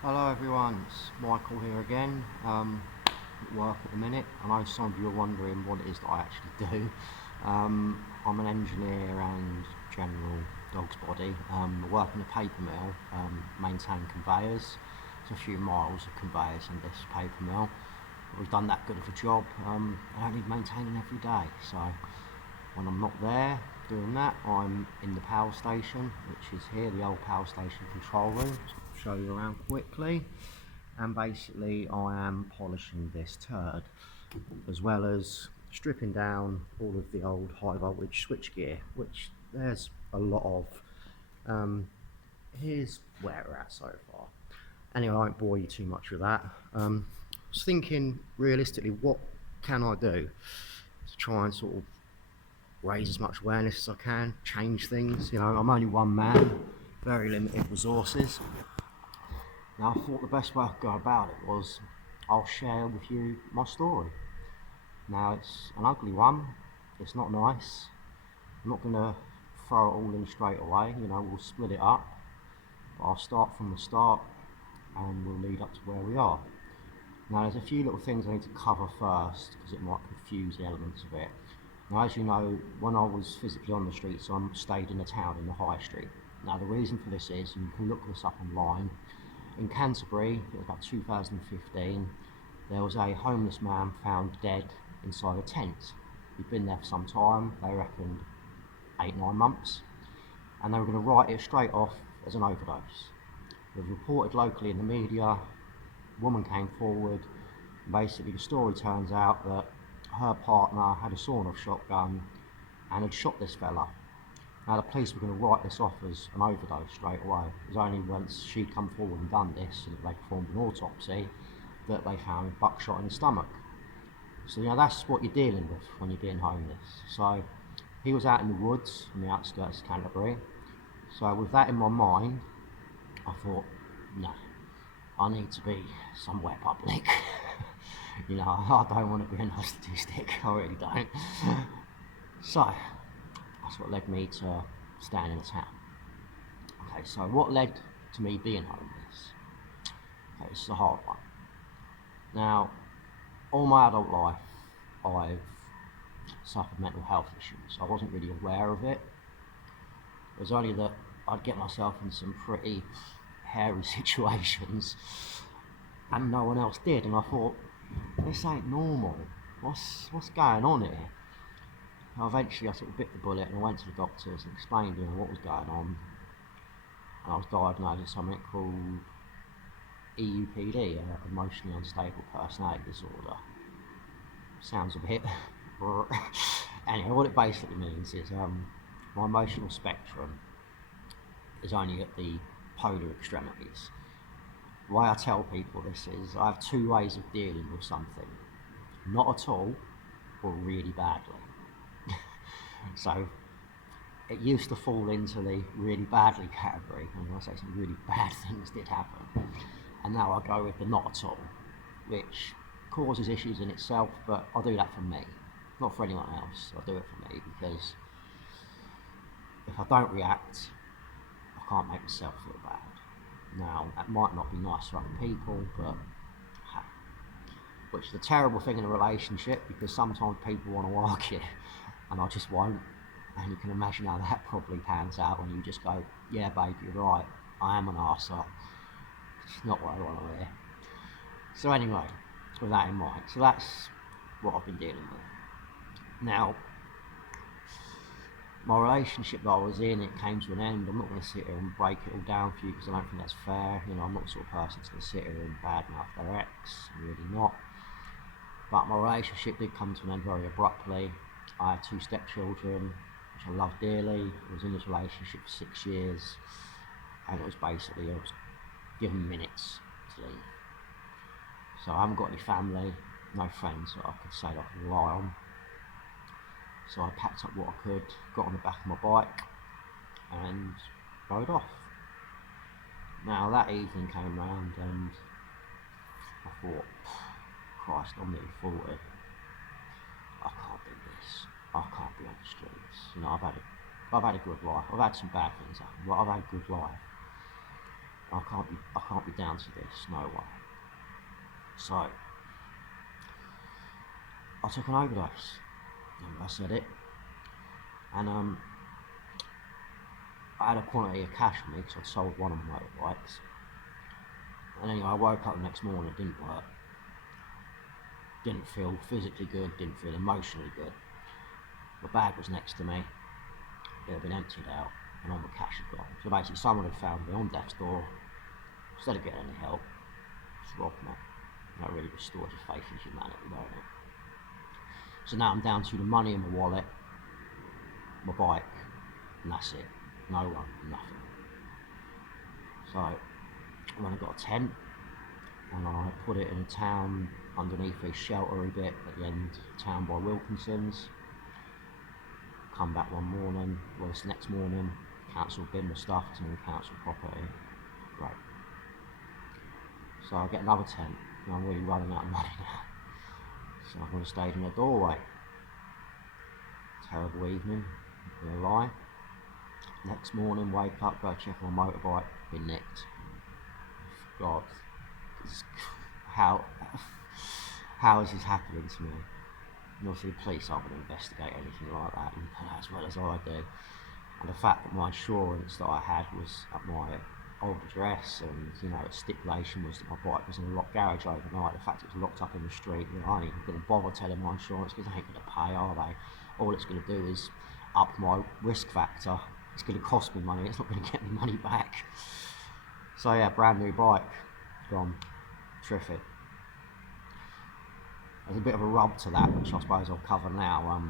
Hello everyone, it's Michael here again. At work at the minute. I know some of you are wondering what it is that I actually do. I'm an engineer and general dog's body. I work in a paper mill, maintain conveyors. It's a few miles of conveyors in this paper mill. We've done that good of a job. I don't need maintaining every day. So when I'm not there doing that, I'm in the power station, which is here, the old power station control room. I'll show you around quickly. And basically I am polishing this turd, as well as stripping down all of the old high voltage switchgear, which there's a lot of. Here's where we're at so far. Anyway, I won't bore you too much with that. I was thinking realistically, what can I do to try and sort of raise as much awareness as I can, change things. You know, I'm only one man, very limited resources. Now I thought the best way I could go about it was I'll share with you my story. Now it's an ugly one, it's not nice. I'm not going to throw it all in straight away, you know, we'll split it up. But I'll start from the start and we'll lead up to where we are. Now there's a few little things I need to cover first because it might confuse the elements of it. Now as you know, when I was physically on the streets, I stayed in a town in the high street. Now the reason for this is, and you can look this up online, in Canterbury, it was about 2015, there was a homeless man found dead inside a tent. He'd been there for some time, they reckoned 8-9 months, and they were going to write it straight off as an overdose. It was reported locally in the media, a woman came forward, and basically the story turns out that her partner had a sawn-off shotgun and had shot this fella. Now the police were going to write this off as an overdose straight away. It was only once she'd come forward and done this and they performed an autopsy that they found buckshot in the stomach. So you know, that's what you're dealing with when you're being homeless. So he was out in the woods on the outskirts of Canterbury. So with that in my mind, I thought, no, I need to be somewhere public. You know, I don't want to be a statistic, I really don't. So that's what led me to staying in a town. Okay, so what led to me being homeless? Okay, this is a hard one. Now, all my adult life, I've suffered mental health issues. I wasn't really aware of it. It was only that I'd get myself in some pretty hairy situations and no one else did, and I thought, this ain't normal. What's going on here? Eventually I sort of bit the bullet and I went to the doctors and explained to them what was going on, and I was diagnosed with something called EUPD, emotionally unstable personality disorder. Sounds a bit anyway, what it basically means is my emotional spectrum is only at the polar extremities. The way I tell people this is I have two ways of dealing with something: not at all or really badly. So it used to fall into the really badly category, and I say some really bad things did happen, and now I go with the not at all, which causes issues in itself, but I'll do that for me, not for anyone else. I'll do it for me because if I don't react, I can't make myself feel bad. Now that might not be nice for other people, but which is a terrible thing in a relationship because sometimes people want to argue and I just won't. And you can imagine how that probably pans out when you just go, yeah babe, you're right, I am an arsehole. It's not what I want to hear. So anyway, with that in mind, so that's what I've been dealing with. Now, my relationship that I was in, it came to an end. I'm not going to sit here and break it all down for you because I don't think that's fair. You know, I'm not the sort of person that's going to sit here and badmouth their ex. I'm really not. But my relationship did come to an end very abruptly. I had 2 stepchildren, which I loved dearly. I was in this relationship for 6 years, and it was basically, I was given minutes to leave. So I haven't got any family, no friends that I could say that I could rely on. So I packed up what I could, got on the back of my bike, and rode off. Now that evening came round, and I thought, Christ, I'm nearly 40. I can't do this. I can't be on the streets. You know, I've had a good life. I've had some bad things happen, but I've had a good life. I can't be down to this, no way. So I took an overdose. I said it, and I had a quantity of cash on me because I'd sold one of my motorbikes. And anyway, I woke up the next morning, it didn't work. Didn't feel physically good, didn't feel emotionally good. My bag was next to me, it had been emptied out, and all my cash had gone. So basically, someone had found me on death's door. Instead of getting any help, just robbed me. That really restores your faith in humanity, don't it? So now I'm down to the money in my wallet, my bike, and that's it. No one, nothing. So I went and got a tent, and I put it in a town underneath a sheltery bit at the end of town by Wilkinson's. Come back one morning, well, this next morning, council bin my stuff, it's in the council property. Great. So I get another tent, and I'm really running out of money now. So I'm going to stay in the doorway. Terrible evening, not gonna lie. Next morning, wake up, go check on my motorbike, been nicked. God, how is this happening to me? And obviously the police aren't going to investigate anything like that, and as well as I do. And the fact that my insurance that I had was at my old address, and you know, stipulation was that my bike was in a locked garage overnight. The fact it was locked up in the street, you know, I ain't even going to bother telling my insurance because they ain't going to pay, are they? All it's going to do is up my risk factor. It's going to cost me money, it's not going to get me money back. So yeah, brand new bike, gone, terrific. There's a bit of a rub to that, which I suppose I'll cover now.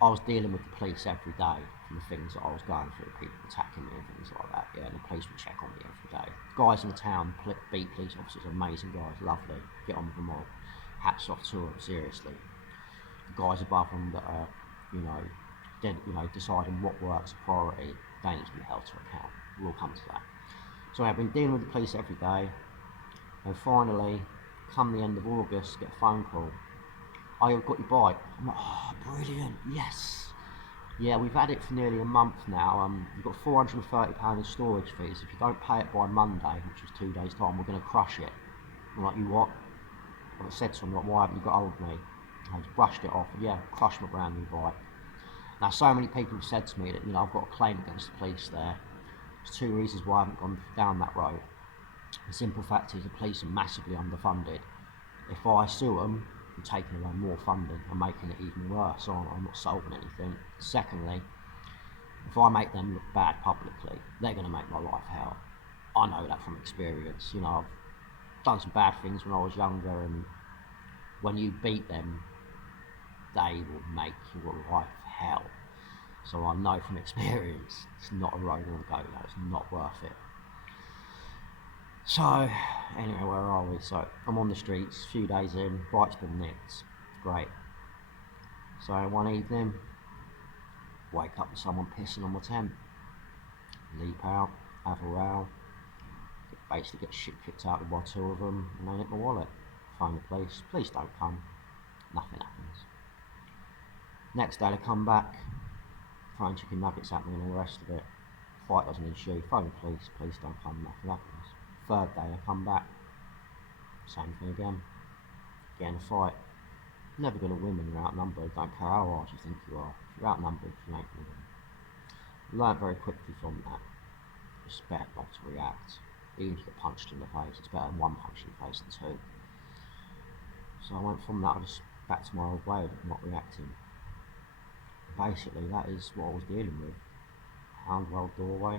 I was dealing with the police every day for the things that I was going through, people attacking me and things like that, yeah, and the police would check on me every day. Guys in the town, beat police officers, amazing guys, lovely, get on with them all. Hats off to them, seriously. The guys above them that are, deciding what work's a priority, they need to be held to account. We'll come to that. So I've been dealing with the police every day, and finally, come the end of August, get a phone call. Oh, you've got your bike. I'm like, oh, brilliant, yes. Yeah, we've had it for nearly a month now. You've got £430 in storage fees. If you don't pay it by Monday, which is 2 days' time, we're going to crush it. I'm like, you what? I said to him, like, why haven't you got hold of me? I just brushed it off, and yeah, crushed my brand new bike. Now, so many people have said to me that, I've got a claim against the police there. There's two reasons why I haven't gone down that road. The simple fact is the police are massively underfunded. If I sue them, I'm taking away more funding and making it even worse, aren't I? I'm not solving anything. Secondly, if I make them look bad publicly, they're going to make my life hell. I know that from experience. I've done some bad things when I was younger, and when you beat them, they will make your life hell. So I know from experience, it's not a road I want to go down. It's not worth it. So, anyway, where are we? So, I'm on the streets, a few days in, bike's been nicked. Great. So, one evening, wake up with someone pissing on my tent. Leap out, have a row, basically get shit kicked out by two of them, and they nick my wallet. Phone the police. Police don't come. Nothing happens. Next day, they come back, throwing chicken nuggets at me and all the rest of it. Fight doesn't ensue. Phone the police. Police don't come. Nothing happens. Third day, I come back, same thing again, getting a fight. Never going to win when you're outnumbered, don't care how hard you think you are. If you're outnumbered, you ain't going to win. Learned very quickly from that, it's better not to react. Even if you get punched in the face, it's better than one punch in the face than two. So I went from that, I just back to my old way of not reacting. Basically, that is what I was dealing with. Handrail doorway,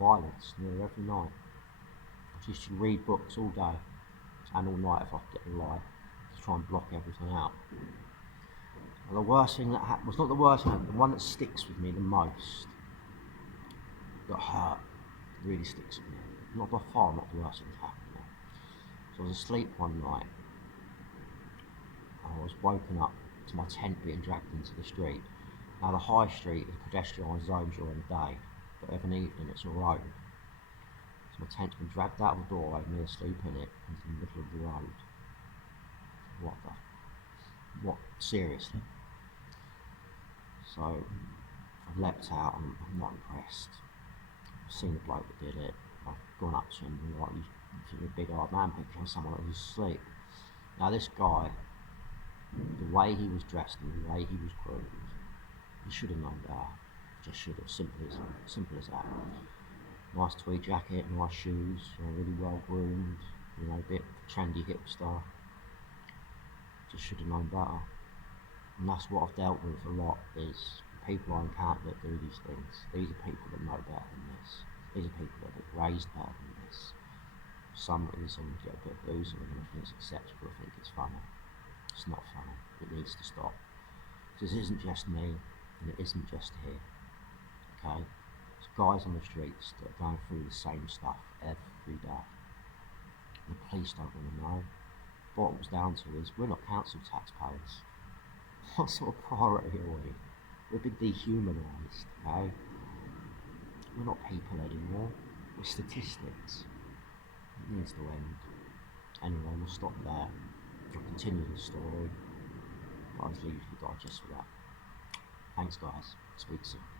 violence nearly every night. I used to read books all day and all night if I could get the light to try and block everything out. And the worst thing that happened was not the worst thing, the one that sticks with me the most, that hurt, really sticks with me. Not by far, not the worst thing that happened to me. So I was asleep one night and I was woken up to my tent being dragged into the street. Now the high street is a pedestrianised zone during the day, but of an evening it's a road. So my tent's been dragged out of the doorway, me asleep in it, into the middle of the road. What? Seriously? So I've leapt out and I'm not impressed. I've seen the bloke that did it. I've gone up to him and like, you think you're a big hard man picking on someone who's asleep. Now this guy, the way he was dressed and the way he was groomed, he should have known better. Just should have, simple as that. Nice tweed jacket, nice shoes, really well groomed, a bit trendy hipster. Just should have known better. And that's what I've dealt with a lot, is people I encounter that do these things. These are people that know better than this. These are people that have been raised better than this. For some reason, get a bit of booze and I think it's acceptable, I think it's funny. It's not funny. It needs to stop. This isn't just me, and it isn't just here. Okay? There's guys on the streets that are going through the same stuff every day. And the police don't want to know. What it was down to is we're not council taxpayers. What sort of priority are we? We've been dehumanised, okay? We're not people anymore. We're statistics. It needs to end. Anyway, we'll stop there. I'll continue the story, but I'll leave you for digest for that. Thanks guys. Speak soon.